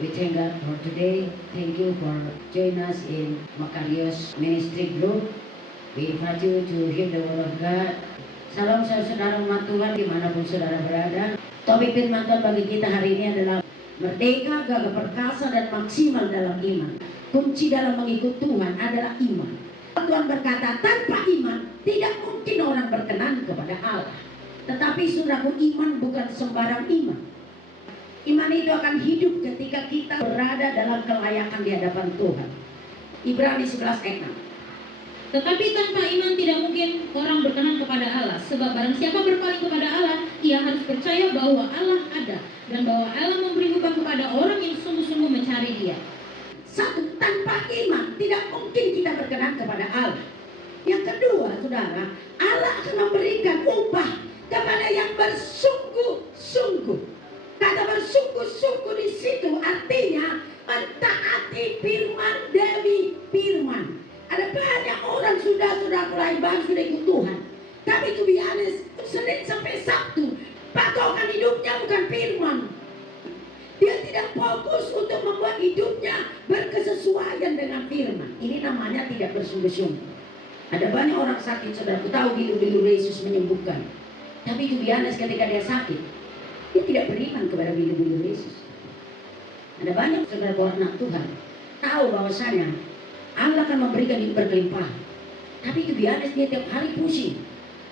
We thank God for today. Thank you for joining us in Makarios Ministry Group. We invite you to hear the word of God. Salam saudara umat Tuhan dimanapun saudara berada. Topik firman Tuhan bagi kita hari ini adalah merdeka, gagah perkasa, dan maksimal dalam iman. Kunci dalam mengikut Tuhan adalah iman. Tuhan berkata, tanpa iman tidak mungkin orang berkenan kepada Allah. Tetapi saudaraku, iman bukan sembarang iman. Iman itu akan hidup ketika kita berada dalam kelayakan di hadapan Tuhan. Ibrani 11 ayat 6. Tetapi tanpa iman tidak mungkin orang berkenan kepada Allah. Sebab barang siapa berpaling kepada Allah, ia harus percaya bahwa Allah ada, dan bahwa Allah memberi upah kepada orang yang sungguh-sungguh mencari Dia. Satu, tanpa iman tidak mungkin kita berkenan kepada Allah. Yang kedua, saudara, Allah akan memberikan upah kepada yang bersungguh-sungguh. Kata bersungguh-sungguh di situ artinya mentaati firman demi firman. Ada banyak orang sudah mulai baru sudah ikut Tuhan, tapi to be honest, Senin sampai Sabtu patokan hidupnya bukan firman. Dia tidak fokus untuk membuat hidupnya berkesesuaian dengan firman. Ini namanya tidak bersungguh-sungguh. Ada banyak orang sakit, saudara tahu bilu-bilu Yesus menyembuhkan, tapi to be honest ketika dia sakit, dia tidak beriman kepada bilu-bilu Yesus. Ada banyak saudara anak Tuhan tahu bahwasanya Allah akan memberikan hidup berkelimpahan, tapi itu biasa dia tiap hari pusing,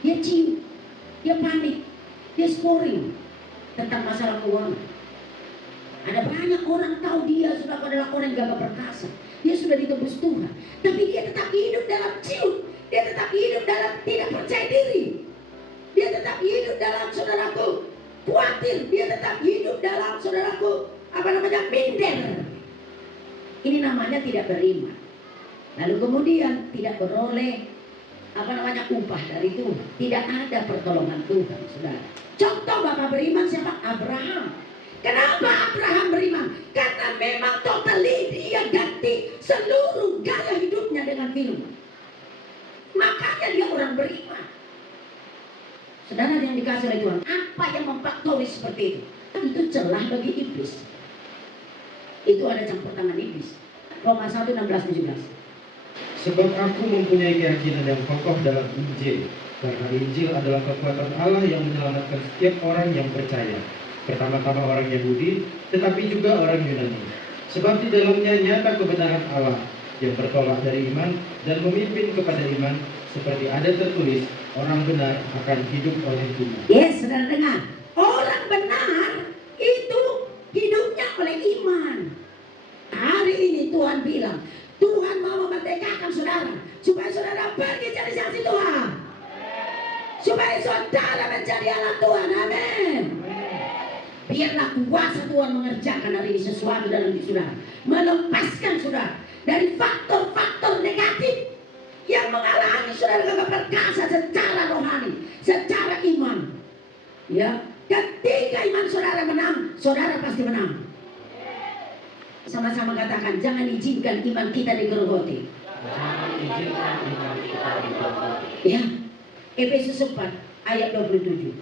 dia cium, dia panik, dia scoring tentang masalah keuangan. Ada banyak orang tahu dia sudah adalah orang yang gagah perkasa, dia sudah ditebus Tuhan, tapi dia tetap hidup dalam cium, dia tetap hidup dalam tidak percaya diri, dia tetap hidup dalam saudaraku khawatir, dia tetap hidup dalam saudaraku minder. Ini namanya tidak beriman. Lalu kemudian tidak beroleh upah dari Tuhan. Tidak ada pertolongan Tuhan, saudara. Contoh bapak beriman siapa? Abraham. Kenapa Abraham beriman? Karena memang totally dia ganti seluruh gaya hidupnya dengan firman. Makanya dia orang beriman. Saudara yang dikasih oleh Tuhan, apa yang memfaktori seperti itu? Itu celah bagi iblis. Itu ada campur tangan iblis. Roma 1, 16, 17. Sebab aku mempunyai keyakinan yang kokoh dalam Injil, karena Injil adalah kekuatan Allah yang menyelamatkan setiap orang yang percaya, pertama-tama orang Yahudi, tetapi juga orang Yunani. Sebab di dalamnya nyata kebenaran Allah yang bertolak dari iman dan memimpin kepada iman, seperti ada tertulis, orang benar akan hidup oleh iman. Yes, saudara dengar. Orang benar itu hidupnya oleh iman. Hari ini Tuhan bilang, Tuhan mau memerdekakan saudara, supaya saudara pergi cari saksi Tuhan, supaya saudara menjadi anak Tuhan. Amin. Biarlah kuasa Tuhan mengerjakan hari ini sesuatu dalam diri saudara, melepaskan saudara dari faktor-faktor negatif yang menghalangi saudara gagah perkasa secara rohani, secara iman. Ya, ketika iman saudara menang, saudara pasti menang. Sama-sama katakan, jangan izinkan iman kita digerogoti. Jangan izinkan iman kita digerogoti. Ya, Efesus 4 ayat 27.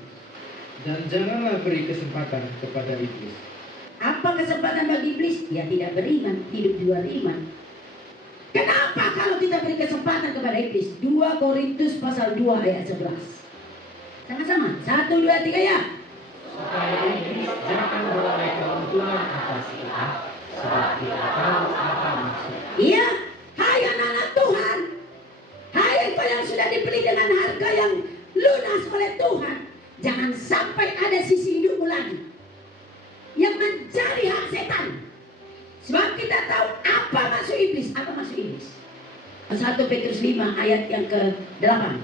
Dan janganlah beri kesempatan kepada iblis. Apa kesempatan bagi iblis? Ya tidak beriman, hidup di luar iman. Kenapa kalau kita beri kesempatan kepada iblis? 2 Korintus pasal 2 ayat 11. Sama-sama, 1, 2, 3 ya. Supaya iblis jangan beroleh keuntungan atas kita, sebab kita tahu apa maksud. Iya, hai anak-anak Tuhan, hai engkau yang sudah dibeli dengan harga yang lunas oleh Tuhan, jangan sampai ada sisi hidupmu lagi yang menjadi hak setan. Sebab kita tahu apa maksud iblis, apa maksud iblis. 1 Petrus 5 ayat yang ke-8.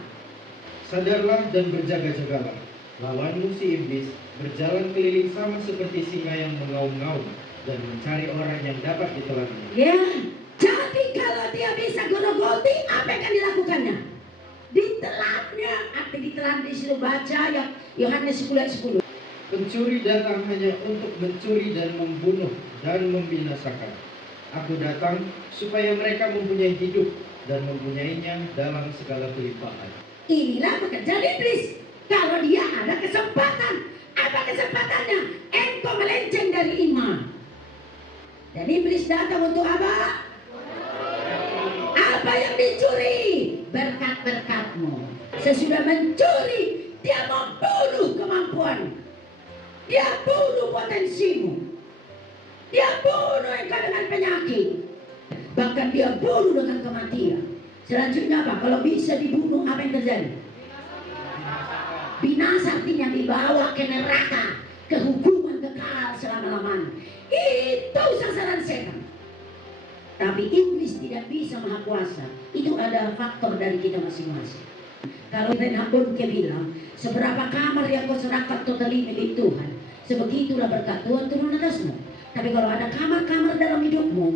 Sadarlah dan berjaga-jagalah, lawanmu si iblis berjalan keliling sama seperti singa yang mengaum-ngaum dan mencari orang yang dapat ditelannya. Ya, jadi kalau dia bisa gerogoti, apa yang akan dilakukannya? Ditelannya, arti ditelan di situ baca ya Yohanes 10 ayat 10. Pencuri datang hanya untuk mencuri dan membunuh dan membinasakan. Aku datang supaya mereka mempunyai hidup dan mempunyainya dalam segala kelimpahan. Inilah pekerjaan iblis. Kalau dia ada kesempatan, apa kesempatannya? Engkau melenceng dari iman. Dan iblis datang untuk apa? Apa yang dicuri? Berkat-berkatmu. Sesudah mencuri, dia membunuh kemampuan. Dia bunuh potensimu. Dia bunuh engkau dengan penyakit. Bahkan dia bunuh dengan kematian. Selanjutnya apa? Kalau bisa dibunuh, apa yang terjadi? Binasa, artinya dibawa ke neraka, ke hukuman kekal selama-lamanya. Itu sasaran setan. Tapi iblis tidak bisa maha kuasa. Itu ada faktor dari kita masing-masing. Kalau Reinhard Bonnke bilang, seberapa kamar yang kau serahkan totali milik Tuhan, sebegitulah berkat Tuhan turun atasmu. Tapi kalau ada kamar-kamar dalam hidupmu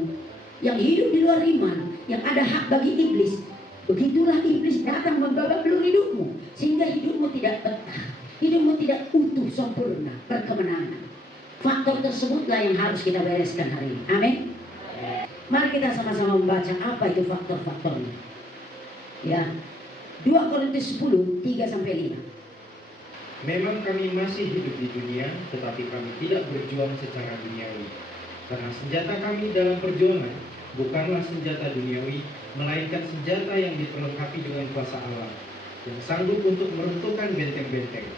yang hidup di luar iman, yang ada hak bagi iblis, begitulah iblis datang membabak belur hidupmu, sehingga hidupmu tidak betah, hidupmu tidak utuh sempurna, berkemenangan. Faktor tersebutlah yang harus kita bereskan hari ini. Amin. Mari kita sama-sama membaca apa itu faktor-faktornya. Ya, 2 Korintus 10, 3-5. Memang kami masih hidup di dunia, tetapi kami tidak berjuang secara duniawi. Karena senjata kami dalam perjuangan bukanlah senjata duniawi, melainkan senjata yang diperlengkapi dengan kuasa Allah, yang sanggup untuk meruntuhkan benteng-benteng.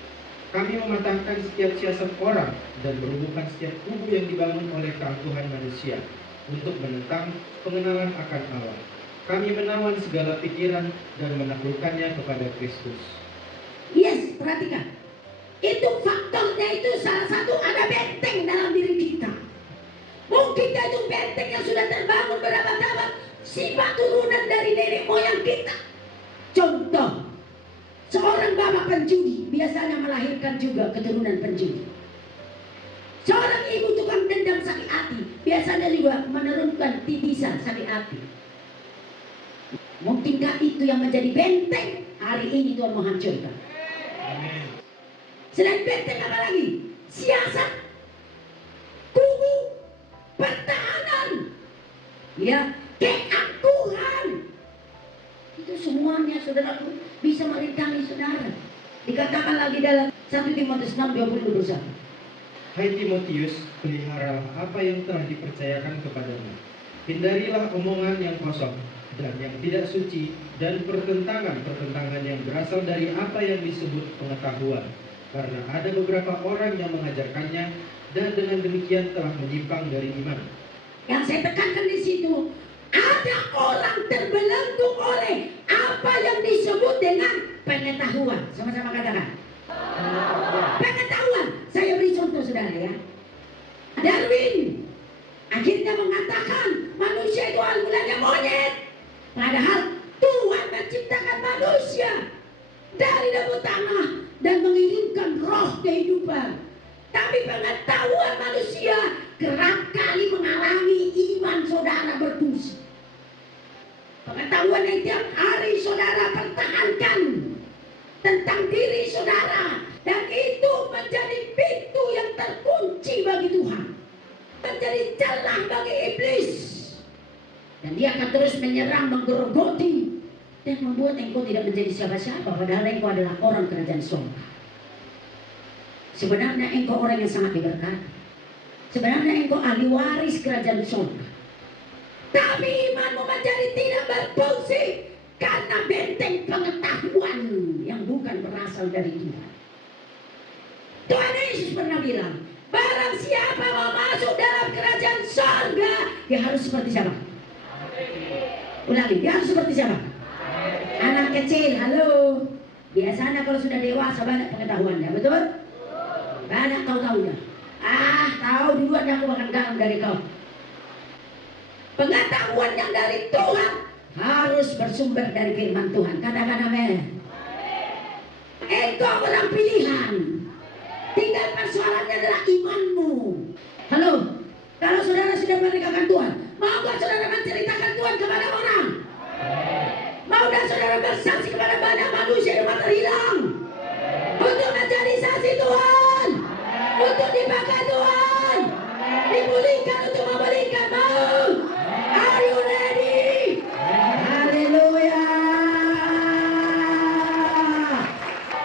Kami mematahkan setiap siasat orang dan merubuhkan setiap kubu yang dibangun oleh keangkuhan manusia untuk menentang pengenalan akan Allah. Kami menawan segala pikiran dan menaklukkannya kepada Kristus. Yes, perhatikan. Itu faktornya, itu salah satu ada benteng dalam diri kita. Mungkin itu benteng yang sudah terbangun berabad-abad, sifat turunan dari nenek moyang kita. Contoh, seorang bapak penjudi biasanya melahirkan juga keturunan penjudi. Seorang ibu tukang dendam sakit hati biasanya juga menurunkan titisan sakit hati. Mungkinkah itu yang menjadi benteng? Hari ini Tuhan mau hancurkan. Amin. Selain benteng apa lagi? Siasat, kubu, pertahanan, ya, keangkuhan. Itu semuanya saudaraku bisa merintangi saudara. Dikatakan lagi dalam 1 Timotius 6:20-21. Hai Timotius, peliharalah apa yang telah dipercayakan kepadamu. Hindarilah omongan yang kosong dan yang tidak suci dan pertentangan-pertentangan yang berasal dari apa yang disebut pengetahuan. Karena ada beberapa orang yang mengajarkannya dan dengan demikian telah menyimpang dari iman. Yang saya tekankan di situ, ada orang terbelenggu oleh apa yang disebut dengan pengetahuan. Sama-sama katakan. Pengetahuan. Saya beri contoh saudara ya. Darwin akhirnya mengatakan manusia itu awal mulanya monyet. Padahal Tuhan menciptakan manusia dari debu tanah dan mengirimkan roh kehidupan. Tapi pengetahuan manusia kerap kali mengalami iman saudara berdosa. Pengetahuan yang tiap hari saudara pertahankan tentang diri saudara, dan itu menjadi pintu yang terkunci bagi Tuhan, menjadi celah bagi iblis, dan dia akan terus menyerang, menggerogoti dan membuat engkau tidak menjadi siapa-siapa, padahal engkau adalah orang kerajaan surga. Sebenarnya engkau orang yang sangat diberkati, sebenarnya engkau ahli waris kerajaan surga, tapi imanmu menjadi tidak berfungsi karena benteng pengetahuan yang bukan berasal dari Tuhan. Tuhan Yesus pernah bilang, barang siapa mau masuk dalam kerajaan surga, dia harus seperti siapa? Ulangi, dia harus seperti siapa? Anak kecil, halo. Biasanya kalau sudah dewasa banyak pengetahuannya, betul? Banyak tahu-tahunya. Tahu duluan aku akan garam dari kau. Pengetahuan yang dari Tuhan harus bersumber dari firman Tuhan. Katakan amin. Engkau orang pilihan. Tinggal persoalannya adalah imanmu. Halo, kalau saudara sudah meninggalkan Tuhan, maukah saudara menceritakan Tuhan kepada orang? Maukah saudara bersaksi kepada banyak manusia yang terhilang untuk menjadi saksi Tuhan, untuk dipakai Tuhan, dipulihkan untuk memberikan mau? Are you ready? Haleluya.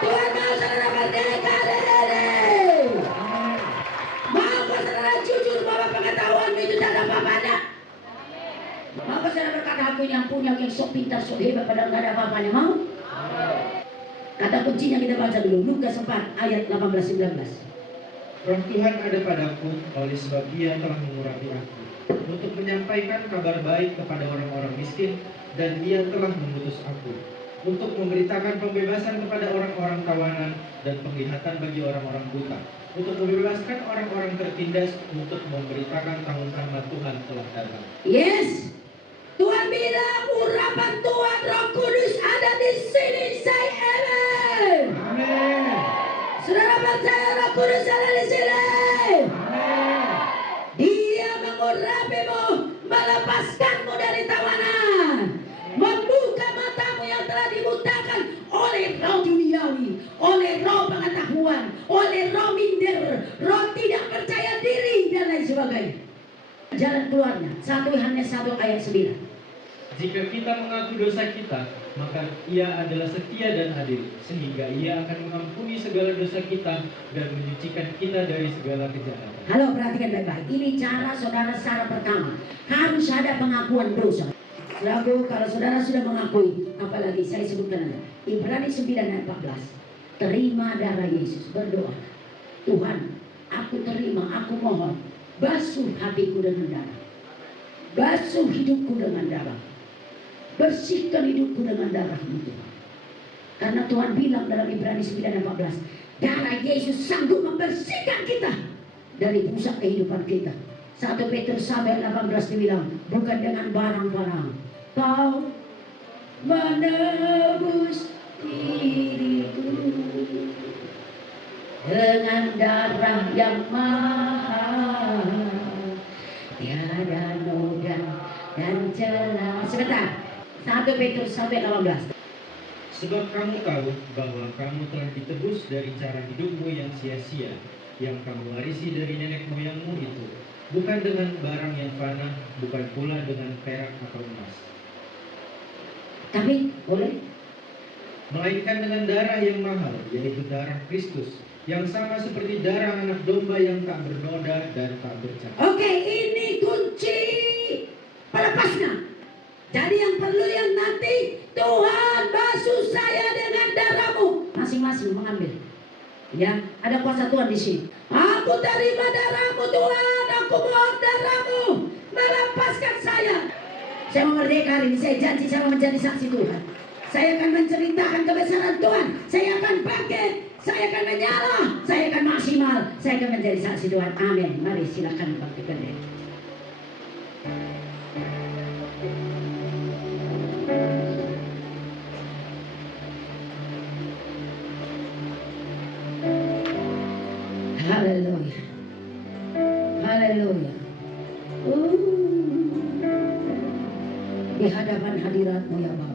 Tuhan mau saudara merdeka dari. Maukah saudara jujur bahwa pengetahuan itu tak ada apa-apa aku yang punya, yang sok pintar, sok hebat, padahal nggak ada apa-apanya, mau? Kata kuncinya kita baca dulu, Lukas 4 ayat 18-19. Roh Tuhan ada padaku, oleh sebab Ia telah mengurapi aku untuk menyampaikan kabar baik kepada orang-orang miskin, dan Ia telah mengutus aku untuk memberitakan pembebasan kepada orang-orang tawanan dan penglihatan bagi orang-orang buta, untuk membebaskan orang-orang tertindas, untuk memberitakan tahun rahmat Tuhan telah datang. Yes, Tuhan bilang urapan Tuhan Roh Kudus ada di sini. Say amen. Amin. Saudara percaya Roh Kudus ada di sini? Amin. Dia mengurapimu, melepaskanmu dari tawanan, membuka matamu yang telah dibutakan oleh roh duniawi, oleh roh pengetahuan, oleh roh minder, roh tidak percaya diri, dan lain sebagainya. Jalan keluarnya 1 Yohanes 1 ayat 9. Jika kita mengaku dosa kita, maka Ia adalah setia dan adil, sehingga Ia akan mengampuni segala dosa kita dan menyucikan kita dari segala kejahatan. Halo, perhatikan baik-baik. Ini cara saudara secara pertama. Harus ada pengakuan dosa. Lalu kalau saudara sudah mengakui, apalagi saya sebutkan Ibrani 9 ayat 14. Terima darah Yesus, berdoa. Tuhan, aku terima, aku mohon, basuh hatiku dengan darah. Basuh hidupku dengan darah. Bersihkan hidupku dengan darah-Mu, Tuhan. Karena Tuhan bilang dalam Ibrani 9 ayat 14, darah Yesus sanggup membersihkan kita dari pusat kehidupan kita. 1 Petrus 1 ayat 18 dibilang, bukan dengan barang-barang, Kau menebus diriku dengan darah yang mahal, tiada noda dan celah. Sebentar, 1 Petrus 1 ayat 18. Sebab kamu tahu bahwa kamu telah ditebus dari cara hidupmu yang sia-sia, yang kamu warisi dari nenek moyangmu itu, bukan dengan barang yang fana, bukan pula dengan perak atau emas, Tapi boleh, melainkan dengan darah yang mahal, yaitu darah Kristus, yang sama seperti darah anak domba yang tak bernoda dan tak bercacat. oke, ini kunci pelepasnya. Jadi yang perlu yang nanti, Tuhan basuh saya dengan darah-Mu. Masing-masing mengambil. Ya, ada kuasa Tuhan di sini. Aku terima darah-Mu, Tuhan. Aku mohon darah-Mu melepaskan saya. Saya mau merdeka hari ini. Saya janji saya mau menjadi saksi Tuhan. Saya akan menceritakan kebesaran Tuhan. Saya akan bangkit. Saya akan menyala. Saya akan maksimal. Saya akan menjadi saksi Tuhan. Amin. Mari silakan bangkitkan diri. Haleluya. Haleluya. Di hadapan hadirat-Mu ya Bapa.